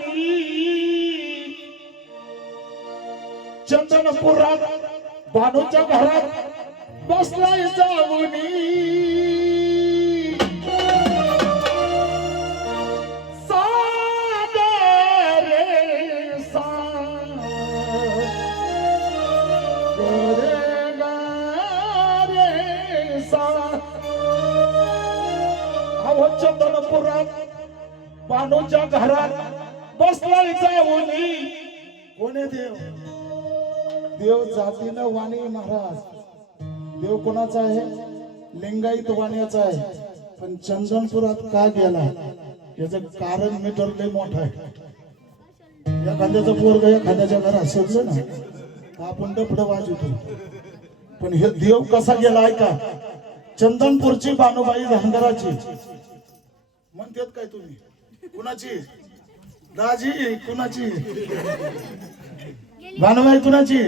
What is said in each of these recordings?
जाऊनी चंदनपुरात बानूच्या घरात बसलाय जाऊनी. चंदनपुरात बानूच्या घरात बसलाय जाऊनी देव? देव जातीनं वाणी महाराज. देव कोणाचा आहे? लिंगायत वाण्याचा आहे. पण चंदनपुरात का गेला? याचं कारण मी लय मोठं आहे. एखाद्याचं पोरग एखाद्याच्या घरात शिरलं ना आपण डपड वाजवतो? पण हे देव कसा गेला ऐका. चंदनपूरची बानुबाई धनगराची. म्हणतात काय तुम्ही? कुणाची? दाजी कुणाची? बानुबाई कुणाची?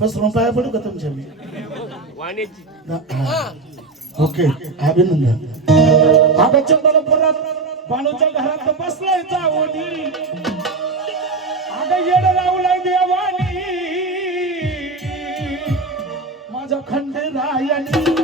पसरून पाया पडू का तुमच्या? मी. ओके अभिनंदन. आता चंदनपुरात बाणूच्या घरात बसलाय जाऊनी अगं येड लावलाय देवानी. माझ्या खंडेरायानी. येड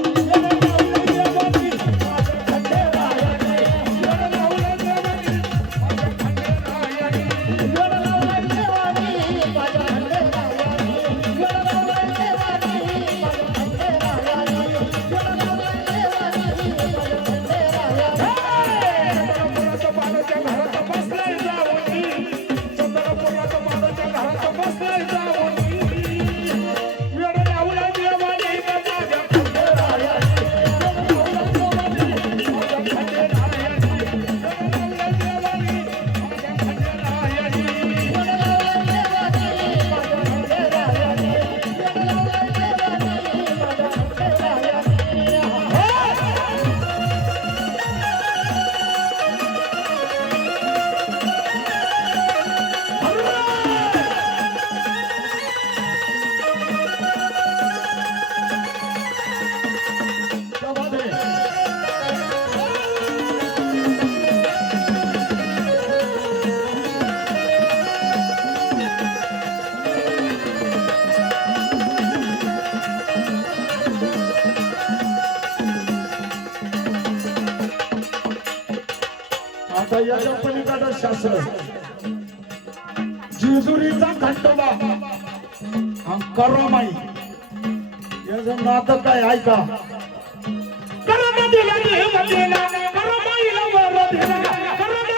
याच्या शास्त्र जेजुरीचा खंडोबा. करमाई. याचं नातं काय ऐका दिला देव दिला करमाईला वर दिला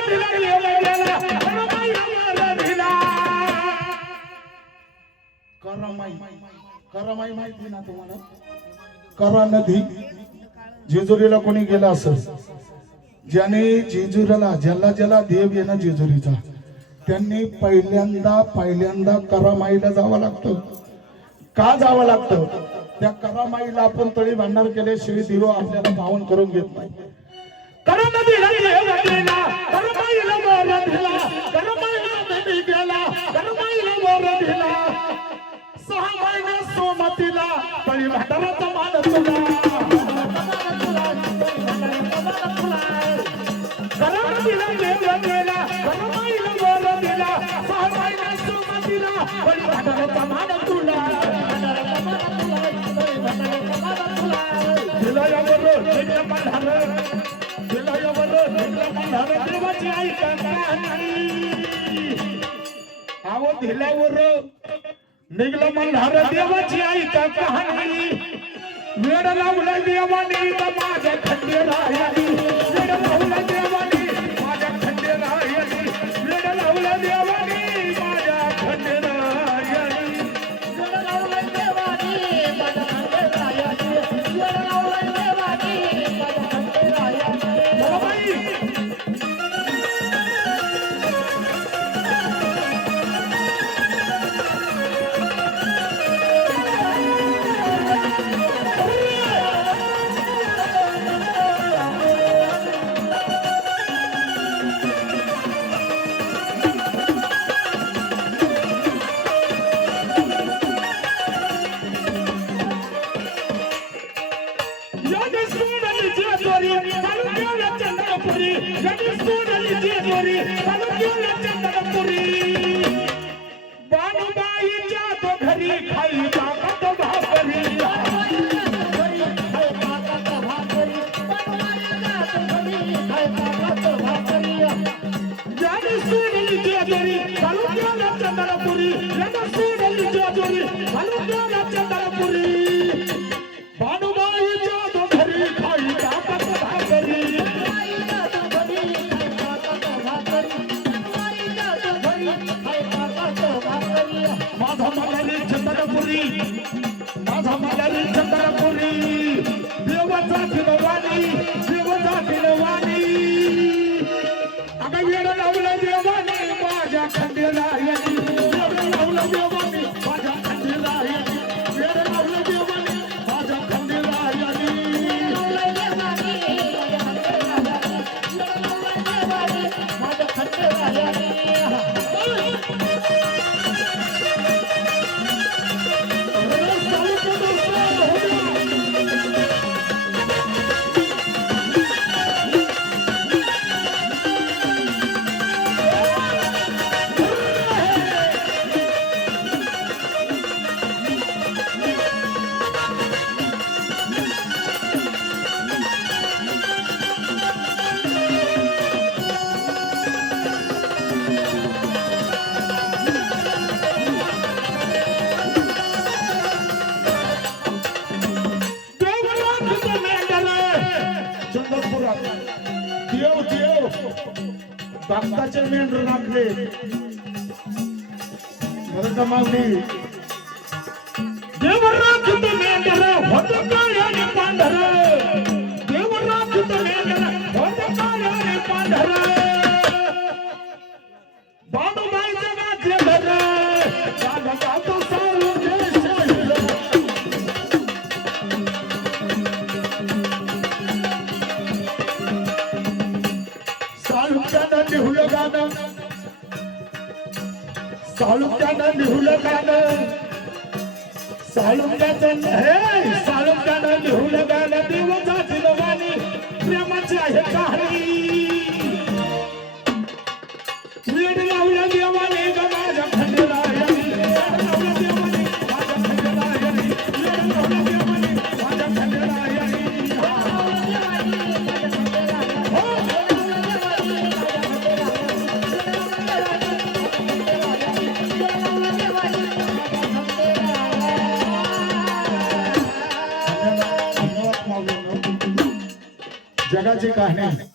दिला देव दिला करमाईला वर दिला करमाई. करमाई माहिती ना तुम्हाला? करा नदी. जेजुरीला कोणी गेला असं ज्याने जेजुरीला ज्याला ज्याला देव येणं जेजुरीचा त्यांनी पहिल्यांदा पहिल्यांदा करामाईला जावं लागतं. का जावं लागतं? त्या करामाईला आपण तळी भांडार केल्याशिवाय दिरो आपल्याला पावन करून घेत नाही. दिल्या आई कहाणी? दिल्यावर निघलं म्हणणार देवाची आई का कहाणी? वेड लावलं देवानी माझ्या माझ्या खंडेरायानी वेड लावलं देवानी गेला चंदनपुरी बाणूबाईच्या तो घरी खाई ताकद भाकरी. याने सोडली जेजुरी घालून गेला चंदनपुरी याने सोडली जेजुरी घालून गेला चंदनपुरी माझा मलाली चंद्रपुरी. देवाचा दिनवाणी देवाचा दिनवाणी आता वेळ लावलं देवाने माझ्या खंडी भक्ताचे मेंढर राखले मदत मावली माऊली? मेंढर होत काळ्याने पांढर. देव मेंढर होत काळ्याने पांढर. साळुक्यानं लिहुलं गाणं. साळुक्यानं लिहुलं गाणं. साळुक्याचं हे साळुक्यानं लिहुलं गाणं. देवाचा दिलवानी प्रेमाची आहे છે કહાની